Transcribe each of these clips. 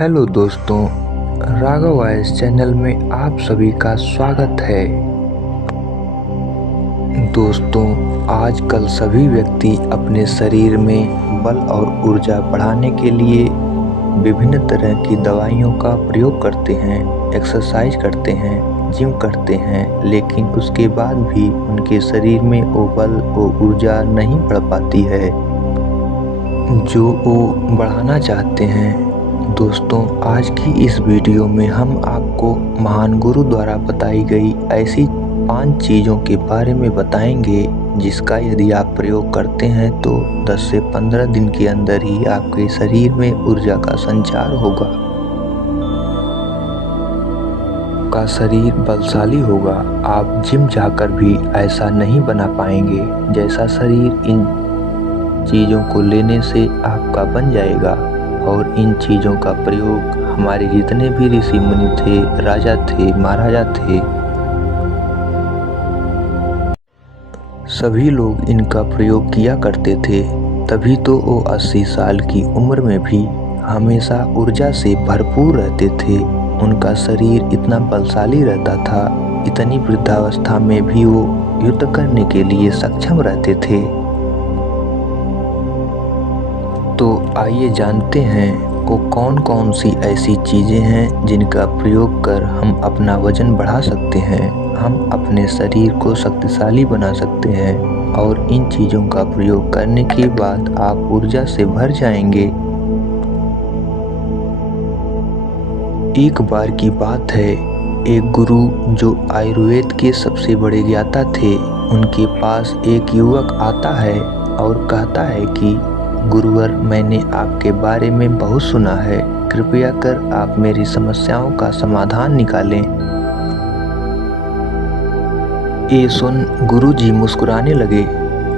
Hello दोस्तों, Raghav voice channel में आप सभी का स्वागत है। दोस्तों, आजकल सभी व्यक्ति अपने शरीर में बल और ऊर्जा बढ़ाने के लिए विभिन्न तरह की दवाइयों का प्रयोग करते हैं, एक्सरसाइज करते हैं, जिम करते हैं, लेकिन उसके बाद भी उनके शरीर में वो बल वो ऊर्जा नहीं बढ़ पाती है जो वो बढ़ाना चाहते हैं। दोस्तों, आज की इस वीडियो में हम आपको महान गुरु द्वारा बताई गई ऐसी 5 चीज़ों के बारे में बताएंगे जिसका यदि आप प्रयोग करते हैं तो 10 से 15 दिन के अंदर ही आपके शरीर में ऊर्जा का संचार होगा, आपका शरीर बलशाली होगा। आप जिम जाकर भी ऐसा नहीं बना पाएंगे जैसा शरीर इन चीज़ों को लेने से आपका बन जाएगा। और इन चीज़ों का प्रयोग हमारे जितने भी ऋषि मुनि थे, राजा थे, महाराजा थे, सभी लोग इनका प्रयोग किया करते थे। तभी तो वो 80 साल की उम्र में भी हमेशा ऊर्जा से भरपूर रहते थे। उनका शरीर इतना बलशाली रहता था, इतनी वृद्धावस्था में भी वो युद्ध करने के लिए सक्षम रहते थे। तो आइए जानते हैं वो कौन कौन सी ऐसी चीज़ें हैं जिनका प्रयोग कर हम अपना वजन बढ़ा सकते हैं, हम अपने शरीर को शक्तिशाली बना सकते हैं और इन चीज़ों का प्रयोग करने के बाद आप ऊर्जा से भर जाएंगे। एक बार की बात है, एक गुरु जो आयुर्वेद के सबसे बड़े ज्ञाता थे, उनके पास एक युवक आता है और कहता है कि गुरुवर, मैंने आपके बारे में बहुत सुना है, कृपया कर आप मेरी समस्याओं का समाधान निकालें। ये सुन गुरुजी मुस्कुराने लगे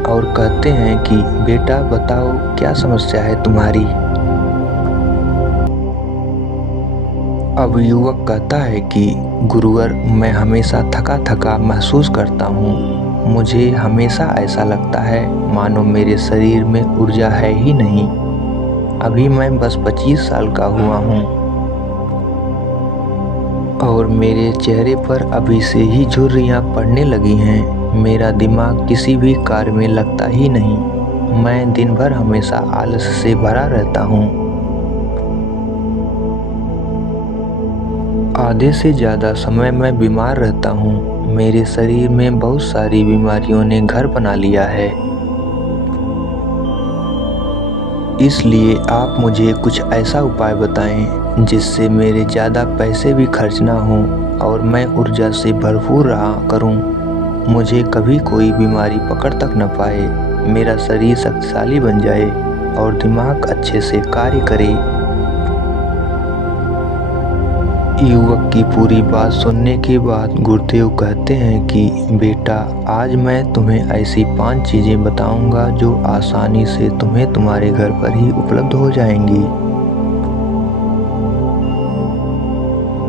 और कहते हैं कि बेटा बताओ क्या समस्या है तुम्हारी। अब युवक कहता है कि गुरुवर, मैं हमेशा थका थका महसूस करता हूँ। मुझे हमेशा ऐसा लगता है मानो मेरे शरीर में ऊर्जा है ही नहीं। अभी मैं बस 25 साल का हुआ हूँ और मेरे चेहरे पर अभी से ही झुर्रियाँ पड़ने लगी हैं। मेरा दिमाग किसी भी कार्य में लगता ही नहीं। मैं दिन भर हमेशा आलस से भरा रहता हूँ। आधे से ज़्यादा समय मैं बीमार रहता हूँ। मेरे शरीर में बहुत सारी बीमारियों ने घर बना लिया है। इसलिए आप मुझे कुछ ऐसा उपाय बताएं जिससे मेरे ज़्यादा पैसे भी खर्च ना हों और मैं ऊर्जा से भरपूर रहा करूं। मुझे कभी कोई बीमारी पकड़ तक न पाए, मेरा शरीर शक्तिशाली बन जाए और दिमाग अच्छे से कार्य करे। युवक की पूरी बात सुनने के बाद गुरुदेव कहते हैं कि बेटा, आज मैं तुम्हें ऐसी 5 चीज़ें बताऊंगा जो आसानी से तुम्हें तुम्हारे घर पर ही उपलब्ध हो जाएंगी।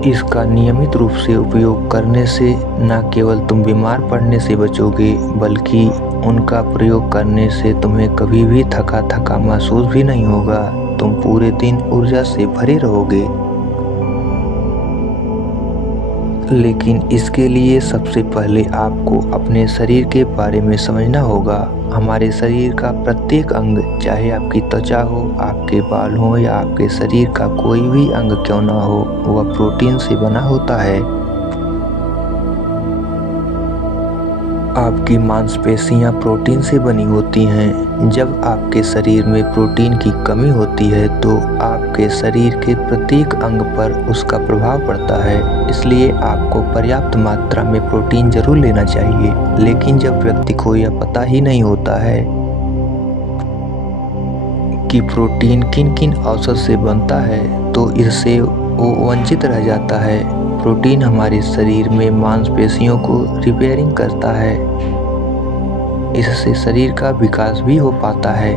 इसका नियमित रूप से उपयोग करने से न केवल तुम बीमार पड़ने से बचोगे, बल्कि उनका प्रयोग करने से तुम्हें कभी भी थका थका महसूस भी नहीं होगा। तुम पूरे दिन ऊर्जा से भरे रहोगे। लेकिन इसके लिए सबसे पहले आपको अपने शरीर के बारे में समझना होगा। हमारे शरीर का प्रत्येक अंग, चाहे आपकी त्वचा हो, आपके बाल हो या आपके शरीर का कोई भी अंग क्यों ना हो, वह प्रोटीन से बना होता है। आपकी मांसपेशियां प्रोटीन से बनी होती हैं। जब आपके शरीर में प्रोटीन की कमी होती है तो आपके शरीर के प्रत्येक अंग पर उसका प्रभाव पड़ता है। इसलिए आपको पर्याप्त मात्रा में प्रोटीन जरूर लेना चाहिए। लेकिन जब व्यक्ति को यह पता ही नहीं होता है कि प्रोटीन किन किन औसत से बनता है, तो इससे वो वंचित रह जाता है। प्रोटीन हमारे शरीर में मांसपेशियों को रिपेयरिंग करता है। इससे शरीर का विकास भी हो पाता है।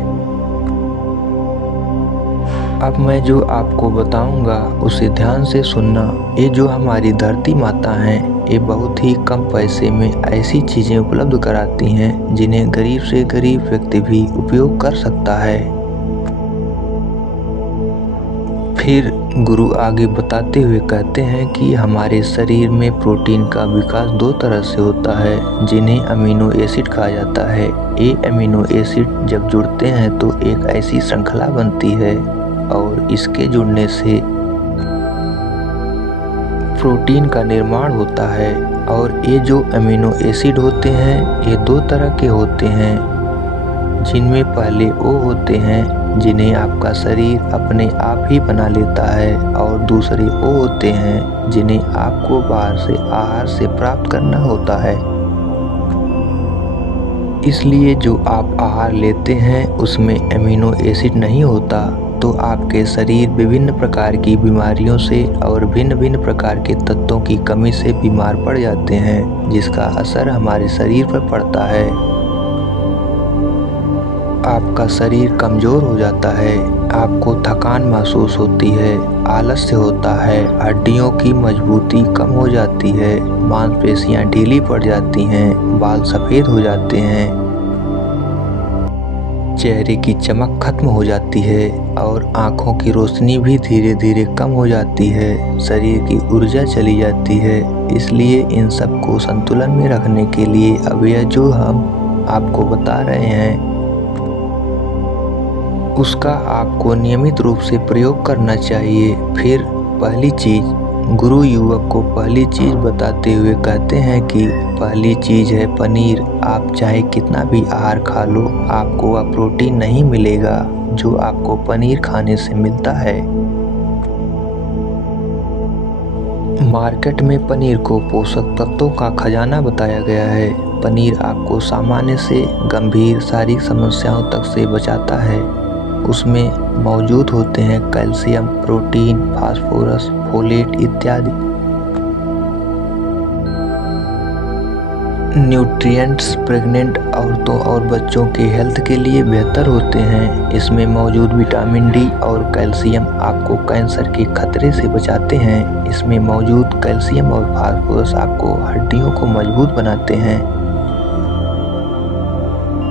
अब मैं जो आपको बताऊंगा उसे ध्यान से सुनना। ये जो हमारी धरती माता हैं, ये बहुत ही कम पैसे में ऐसी चीज़ें उपलब्ध कराती हैं जिन्हें गरीब से गरीब व्यक्ति भी उपयोग कर सकता है। फिर गुरु आगे बताते हुए कहते हैं कि हमारे शरीर में प्रोटीन का विकास दो तरह से होता है, जिन्हें अमीनो एसिड कहा जाता है। ये अमीनो एसिड जब जुड़ते हैं तो एक ऐसी श्रृंखला बनती है और इसके जुड़ने से प्रोटीन का निर्माण होता है। और ये जो अमीनो एसिड होते हैं ये दो तरह के होते हैं, जिनमें पहले वो होते हैं जिन्हें आपका शरीर अपने आप ही बना लेता है, और दूसरे वो होते हैं जिन्हें आपको बाहर से आहार से प्राप्त करना होता है। इसलिए जो आप आहार लेते हैं उसमें अमीनो एसिड नहीं होता तो आपके शरीर विभिन्न प्रकार की बीमारियों से और भिन्न भिन्न प्रकार के तत्वों की कमी से बीमार पड़ जाते हैं, जिसका असर हमारे शरीर पर पड़ता है। आपका शरीर कमज़ोर हो जाता है, आपको थकान महसूस होती है, आलस्य होता है, हड्डियों की मजबूती कम हो जाती है, मांसपेशियां ढीली पड़ जाती हैं, बाल सफ़ेद हो जाते हैं, चेहरे की चमक खत्म हो जाती है और आँखों की रोशनी भी धीरे धीरे कम हो जाती है, शरीर की ऊर्जा चली जाती है। इसलिए इन सब को संतुलन में रखने के लिए अब यह जो हम आपको बता रहे हैं उसका आपको नियमित रूप से प्रयोग करना चाहिए। फिर पहली चीज़, गुरु युवक को पहली चीज़ बताते हुए कहते हैं कि पहली चीज़ है पनीर। आप चाहे कितना भी आहार खा लो, आपको वह प्रोटीन नहीं मिलेगा जो आपको पनीर खाने से मिलता है। मार्केट में पनीर को पोषक तत्वों का खजाना बताया गया है। पनीर आपको सामान्य से गंभीर शारीरिक समस्याओं तक से बचाता है। उसमें मौजूद होते हैं कैल्शियम, प्रोटीन, फास्फोरस, फोलेट इत्यादि न्यूट्रिएंट्स प्रेग्नेंट औरतों और बच्चों के हेल्थ के लिए बेहतर होते हैं। इसमें मौजूद विटामिन डी और कैल्शियम आपको कैंसर के खतरे से बचाते हैं। इसमें मौजूद कैल्शियम और फास्फोरस आपको हड्डियों को मजबूत बनाते हैं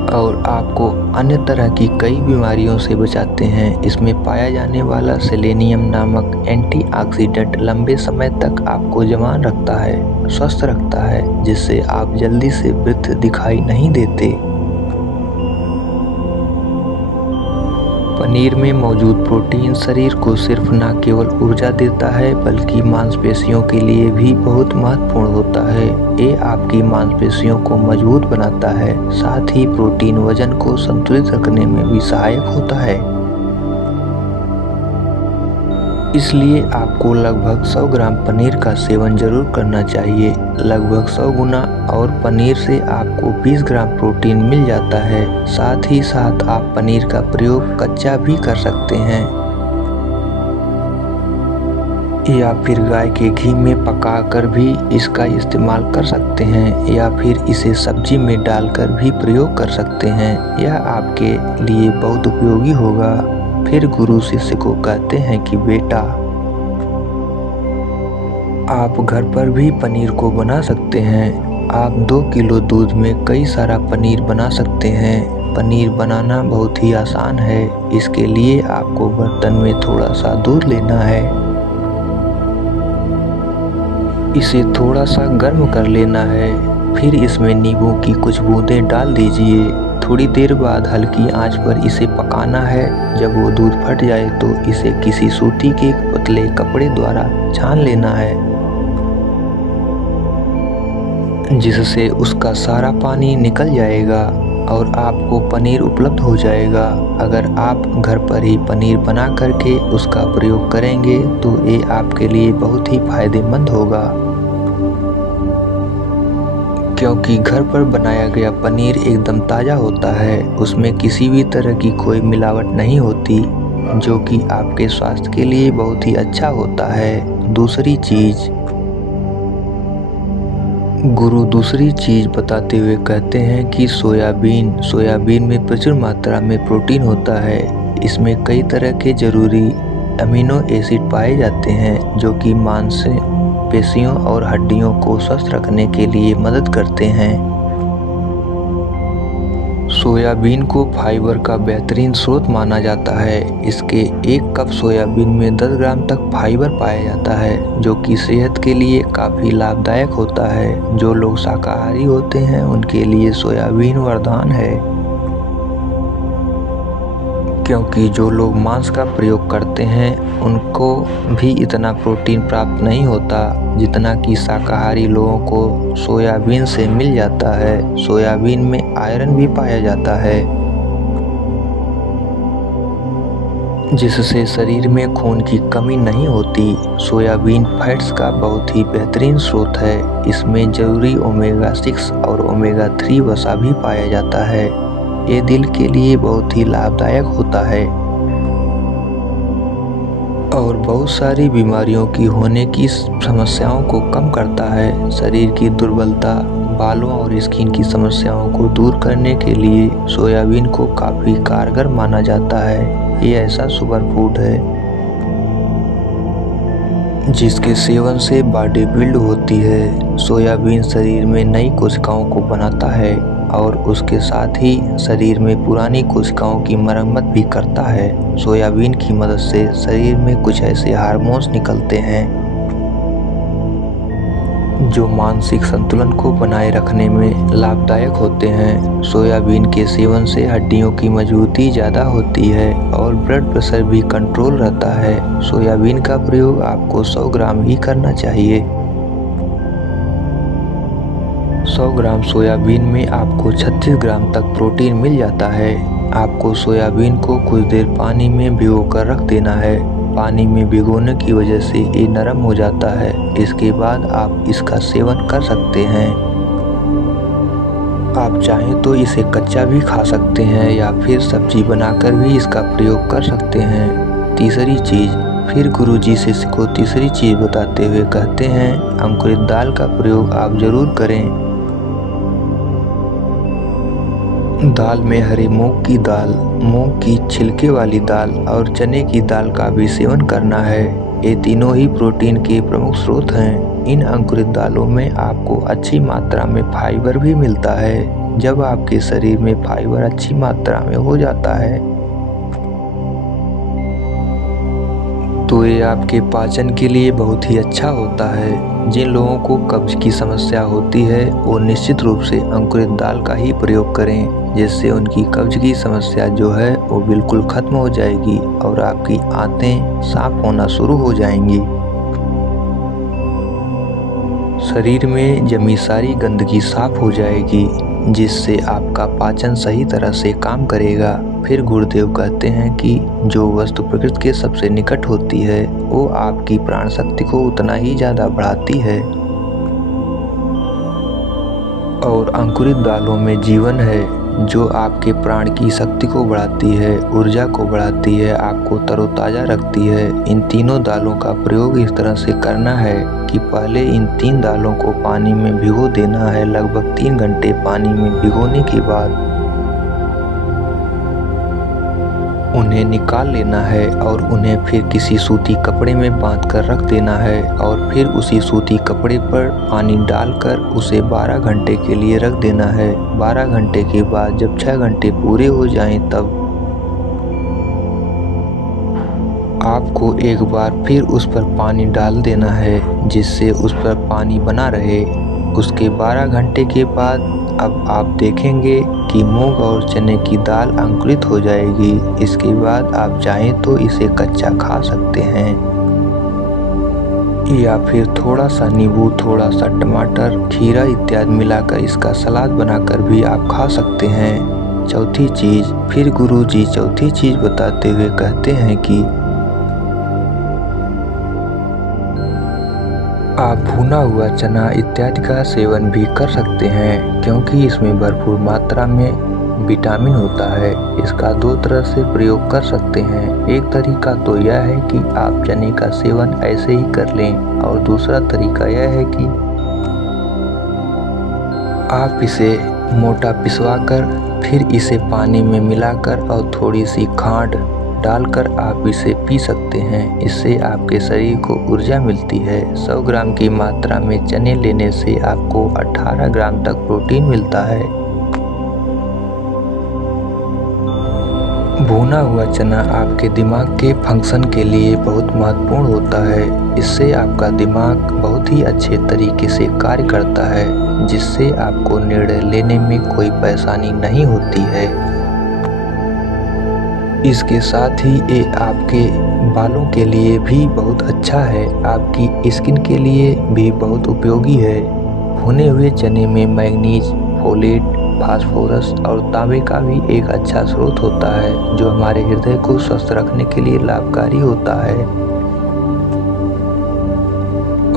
और आपको अन्य तरह की कई बीमारियों से बचाते हैं। इसमें पाया जाने वाला सेलेनियम नामक एंटीऑक्सीडेंट लंबे समय तक आपको जवान रखता है, स्वस्थ रखता है, जिससे आप जल्दी से वृद्ध दिखाई नहीं देते। पनीर में मौजूद प्रोटीन शरीर को सिर्फ न केवल ऊर्जा देता है बल्कि मांसपेशियों के लिए भी बहुत महत्वपूर्ण होता है। ये आपकी मांसपेशियों को मजबूत बनाता है। साथ ही प्रोटीन वजन को संतुलित रखने में भी सहायक होता है। इसलिए आपको लगभग 100 ग्राम पनीर का सेवन जरूर करना चाहिए, लगभग 100 गुना, और पनीर से आपको 20 ग्राम प्रोटीन मिल जाता है। साथ ही साथ आप पनीर का प्रयोग कच्चा भी कर सकते हैं या फिर गाय के घी में पकाकर भी इसका इस्तेमाल कर सकते हैं, या फिर इसे सब्जी में डालकर भी प्रयोग कर सकते हैं। यह आपके लिए बहुत उपयोगी होगा। फिर गुरु शिष्य को कहते हैं कि बेटा, आप घर पर भी पनीर को बना सकते हैं। आप 2 किलो दूध में कई सारा पनीर बना सकते हैं। पनीर बनाना बहुत ही आसान है। इसके लिए आपको बर्तन में थोड़ा सा दूध लेना है, इसे थोड़ा सा गर्म कर लेना है, फिर इसमें नींबू की कुछ बूंदें डाल दीजिए। थोड़ी देर बाद हल्की आंच पर इसे पकाना है। जब वो दूध फट जाए तो इसे किसी सूती के पतले कपड़े द्वारा छान लेना है, जिससे उसका सारा पानी निकल जाएगा और आपको पनीर उपलब्ध हो जाएगा। अगर आप घर पर ही पनीर बना करके उसका प्रयोग करेंगे तो ये आपके लिए बहुत ही फायदेमंद होगा, क्योंकि घर पर बनाया गया पनीर एकदम ताज़ा होता है। उसमें किसी भी तरह की कोई मिलावट नहीं होती, जो कि आपके स्वास्थ्य के लिए बहुत ही अच्छा होता है। दूसरी चीज़, गुरु दूसरी चीज़ बताते हुए कहते हैं कि सोयाबीन में प्रचुर मात्रा में प्रोटीन होता है। इसमें कई तरह के जरूरी अमीनो एसिड पाए जाते हैं जो कि मांसपेशियों और हड्डियों को स्वस्थ रखने के लिए मदद करते हैं। सोयाबीन को फाइबर का बेहतरीन स्रोत माना जाता है। इसके 1 कप सोयाबीन में 10 ग्राम तक फाइबर पाया जाता है, जो कि सेहत के लिए काफ़ी लाभदायक होता है। जो लोग शाकाहारी होते हैं उनके लिए सोयाबीन वरदान है, क्योंकि जो लोग मांस का प्रयोग करते हैं उनको भी इतना प्रोटीन प्राप्त नहीं होता जितना कि शाकाहारी लोगों को सोयाबीन से मिल जाता है। सोयाबीन में आयरन भी पाया जाता है, जिससे शरीर में खून की कमी नहीं होती। सोयाबीन फैट्स का बहुत ही बेहतरीन स्रोत है। इसमें जरूरी ओमेगा 6 और ओमेगा 3 वसा भी पाया जाता है। ये दिल के लिए बहुत ही लाभदायक होता है और बहुत सारी बीमारियों की होने की समस्याओं को कम करता है। शरीर की दुर्बलता, बालों और स्किन की समस्याओं को दूर करने के लिए सोयाबीन को काफ़ी कारगर माना जाता है। ये ऐसा सुपर फूड है जिसके सेवन से बॉडी बिल्ड होती है। सोयाबीन शरीर में नई कोशिकाओं को बनाता है और उसके साथ ही शरीर में पुरानी कोशिकाओं की मरम्मत भी करता है। सोयाबीन की मदद से शरीर में कुछ ऐसे हार्मोन्स निकलते हैं जो मानसिक संतुलन को बनाए रखने में लाभदायक होते हैं। सोयाबीन के सेवन से हड्डियों की मजबूती ज़्यादा होती है और ब्लड प्रेशर भी कंट्रोल रहता है। सोयाबीन का प्रयोग आपको 100 ग्राम ही करना चाहिए। 100 ग्राम सोयाबीन में आपको 36 ग्राम तक प्रोटीन मिल जाता है। आपको सोयाबीन को कुछ देर पानी में भिगोकर रख देना है। पानी में भिगोने की वजह से ये नरम हो जाता है। इसके बाद आप इसका सेवन कर सकते हैं। आप चाहें तो इसे कच्चा भी खा सकते हैं या फिर सब्जी बनाकर भी इसका प्रयोग कर सकते हैं। तीसरी चीज़, फिर गुरुजी से सीखो तीसरी चीज़ बताते हुए कहते हैं, अंकुरित दाल का प्रयोग आप ज़रूर करें। दाल में हरे मूंग की दाल, मूंग की छिलके वाली दाल और चने की दाल का भी सेवन करना है। ये तीनों ही प्रोटीन के प्रमुख स्रोत हैं। इन अंकुरित दालों में आपको अच्छी मात्रा में फाइबर भी मिलता है। जब आपके शरीर में फाइबर अच्छी मात्रा में हो जाता है तो ये आपके पाचन के लिए बहुत ही अच्छा होता है। जिन लोगों को कब्ज की समस्या होती है वो निश्चित रूप से अंकुरित दाल का ही प्रयोग करें, जिससे उनकी कब्ज की समस्या जो है वो बिल्कुल खत्म हो जाएगी और आपकी आंतें साफ होना शुरू हो जाएंगी। शरीर में जमी सारी गंदगी साफ हो जाएगी, जिससे आपका पाचन सही तरह से काम करेगा। फिर गुरुदेव कहते हैं कि जो वस्तु प्रकृति के सबसे निकट होती है वो आपकी प्राण शक्ति को उतना ही ज़्यादा बढ़ाती है। और अंकुरित दालों में जीवन है, जो आपके प्राण की शक्ति को बढ़ाती है, ऊर्जा को बढ़ाती है, आपको तरोताज़ा रखती है। इन तीनों दालों का प्रयोग इस तरह से करना है कि पहले इन 3 दालों को पानी में भिगो देना है। लगभग 3 घंटे पानी में भिगोने के बाद उन्हें निकाल लेना है और उन्हें फिर किसी सूती कपड़े में बांध कर रख देना है और फिर उसी सूती कपड़े पर पानी डालकर उसे 12 घंटे के लिए रख देना है। 12 घंटे के बाद जब 6 घंटे पूरे हो जाएं तब आपको एक बार फिर उस पर पानी डाल देना है, जिससे उस पर पानी बना रहे। उसके 12 घंटे के बाद अब आप देखेंगे कि मूंग और चने की दाल अंकुरित हो जाएगी। इसके बाद आप चाहें तो इसे कच्चा खा सकते हैं या फिर थोड़ा सा नींबू, थोड़ा सा टमाटर, खीरा इत्यादि मिलाकर इसका सलाद बनाकर भी आप खा सकते हैं। चौथी चीज़, फिर गुरुजी चौथी चीज़ बताते हुए कहते हैं कि आप भुना हुआ चना इत्यादि का सेवन भी कर सकते हैं, क्योंकि इसमें भरपूर मात्रा में विटामिन होता है। इसका 2 तरह से प्रयोग कर सकते हैं। एक तरीका तो यह है कि आप चने का सेवन ऐसे ही कर लें और दूसरा तरीका यह है कि आप इसे मोटा पिसवाकर फिर इसे पानी में मिलाकर और थोड़ी सी खांड डालकर आप इसे पी सकते हैं। इससे आपके शरीर को ऊर्जा मिलती है। 100 ग्राम की मात्रा में चने लेने से आपको 18 ग्राम तक प्रोटीन मिलता है। भुना हुआ चना आपके दिमाग के फंक्शन के लिए बहुत महत्वपूर्ण होता है। इससे आपका दिमाग बहुत ही अच्छे तरीके से कार्य करता है, जिससे आपको निर्णय लेने में कोई परेशानी नहीं होती है। इसके साथ ही ये आपके बालों के लिए भी बहुत अच्छा है, आपकी स्किन के लिए भी बहुत उपयोगी है। भुने हुए चने में मैग्नीज, फोलेट, फास्फोरस और तांबे का भी एक अच्छा स्रोत होता है, जो हमारे हृदय को स्वस्थ रखने के लिए लाभकारी होता है।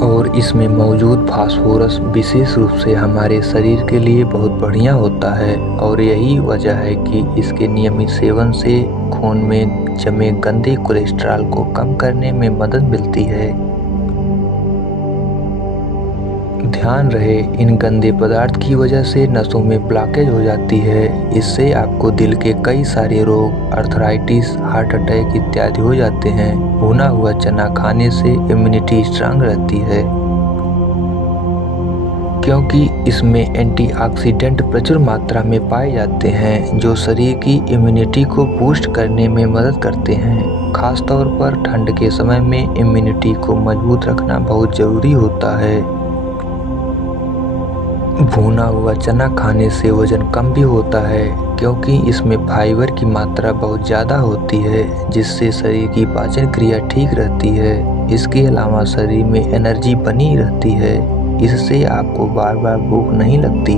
और इसमें मौजूद फास्फोरस विशेष रूप से हमारे शरीर के लिए बहुत बढ़िया होता है, और यही वजह है कि इसके नियमित सेवन से खून में जमे गंदे कोलेस्ट्रॉल को कम करने में मदद मिलती है। ध्यान रहे, इन गंदे पदार्थ की वजह से नसों में ब्लॉकेज हो जाती है। इससे आपको दिल के कई सारे रोग, अर्थराइटिस, हार्ट अटैक इत्यादि हो जाते हैं। भुना हुआ चना खाने से इम्यूनिटी स्ट्रांग रहती है, क्योंकि इसमें एंटीऑक्सीडेंट प्रचुर मात्रा में पाए जाते हैं, जो शरीर की इम्यूनिटी को बूस्ट करने में मदद करते हैं। खासतौर पर ठंड के समय में इम्यूनिटी को मजबूत रखना बहुत जरूरी होता है। भुना हुआ चना खाने से वजन कम भी होता है, क्योंकि इसमें फाइबर की मात्रा बहुत ज़्यादा होती है, जिससे शरीर की पाचन क्रिया ठीक रहती है। इसके अलावा शरीर में एनर्जी बनी रहती है, इससे आपको बार बार भूख नहीं लगती।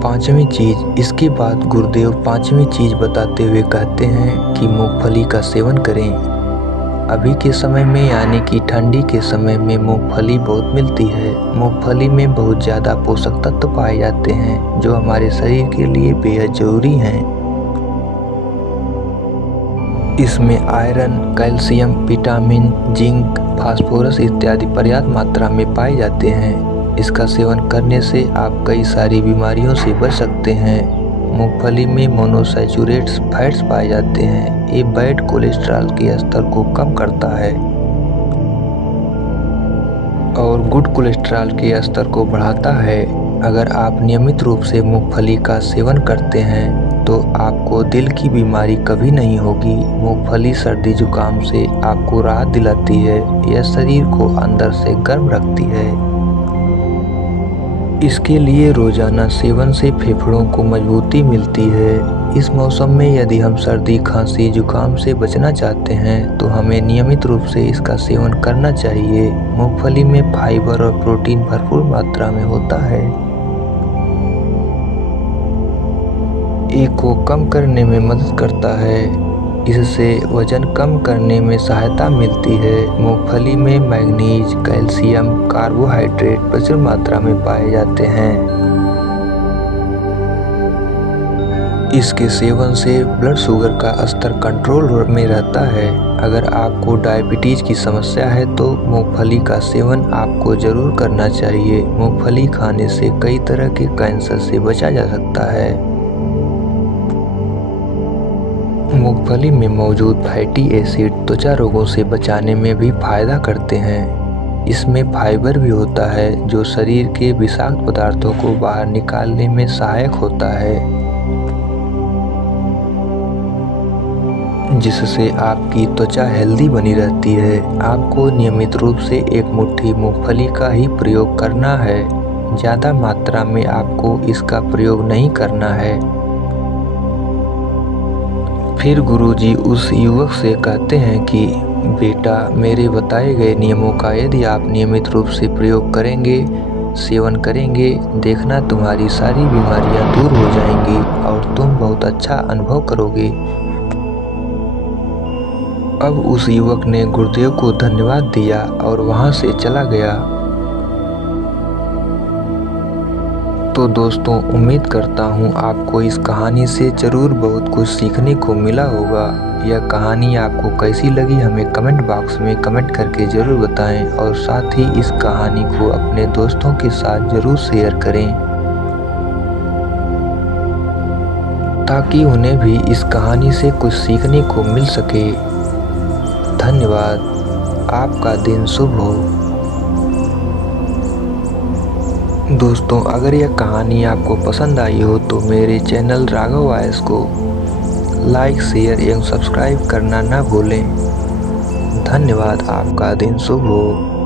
पांचवी चीज, इसके बाद गुरुदेव पांचवी चीज बताते हुए कहते हैं कि मूंगफली का सेवन करें। अभी के समय में यानी कि ठंडी के समय में मूंगफली बहुत मिलती है। मूंगफली में बहुत ज़्यादा पोषक तत्व पाए जाते हैं, जो हमारे शरीर के लिए बेहद जरूरी हैं। इसमें iron, calcium, vitamin, zinc, phosphorus इत्यादि पर्याप्त मात्रा में पाए जाते हैं। इसका सेवन करने से आप कई सारी बीमारियों से बच सकते हैं। मूंगफली में मोनोसैचुरेट्स फैट्स पाए जाते हैं। ये बैड कोलेस्ट्रॉल के स्तर को कम करता है और गुड कोलेस्ट्रॉल के स्तर को बढ़ाता है। अगर आप नियमित रूप से मूंगफली का सेवन करते हैं तो आपको दिल की बीमारी कभी नहीं होगी। मूंगफली सर्दी जुकाम से आपको राहत दिलाती है। यह शरीर को अंदर से गर्म रखती है। इसके लिए रोजाना सेवन से फेफड़ों को मजबूती मिलती है। इस मौसम में यदि हम सर्दी, खांसी, जुकाम से बचना चाहते हैं तो हमें नियमित रूप से इसका सेवन करना चाहिए। मूंगफली में फाइबर और प्रोटीन भरपूर मात्रा में होता है। एक को कम करने में मदद करता है। इससे वजन कम करने में सहायता मिलती है। मूंगफली में मैग्नीज, कैल्शियम, कार्बोहाइड्रेट प्रचुर मात्रा में पाए जाते हैं। इसके सेवन से ब्लड शुगर का स्तर कंट्रोल में रहता है। अगर आपको डायबिटीज की समस्या है तो मूंगफली का सेवन आपको जरूर करना चाहिए। मूंगफली खाने से कई तरह के कैंसर से बचा जा सकता है। मूंगफली में मौजूद फैटी एसिड त्वचा रोगों से बचाने में भी फायदा करते हैं। इसमें फाइबर भी होता है, जो शरीर के विषाक्त पदार्थों को बाहर निकालने में सहायक होता है, जिससे आपकी त्वचा हेल्दी बनी रहती है। आपको नियमित रूप से एक मुट्ठी मूंगफली का ही प्रयोग करना है। ज़्यादा मात्रा में आपको इसका प्रयोग नहीं करना है। फिर गुरुजी उस युवक से कहते हैं कि बेटा, मेरे बताए गए नियमों का यदि आप नियमित रूप से प्रयोग करेंगे, सेवन करेंगे, देखना तुम्हारी सारी बीमारियां दूर हो जाएंगी और तुम बहुत अच्छा अनुभव करोगे। अब उस युवक ने गुरुदेव को धन्यवाद दिया और वहां से चला गया। तो दोस्तों, उम्मीद करता हूँ आपको इस कहानी से ज़रूर बहुत कुछ सीखने को मिला होगा। यह कहानी आपको कैसी लगी हमें कमेंट बॉक्स में कमेंट करके ज़रूर बताएं, और साथ ही इस कहानी को अपने दोस्तों के साथ ज़रूर शेयर करें, ताकि उन्हें भी इस कहानी से कुछ सीखने को मिल सके। धन्यवाद। आपका दिन शुभ हो। दोस्तों, अगर यह कहानी आपको पसंद आई हो तो मेरे चैनल राघव वॉइस को लाइक, शेयर एवं सब्सक्राइब करना न भूलें। धन्यवाद। आपका दिन शुभ हो।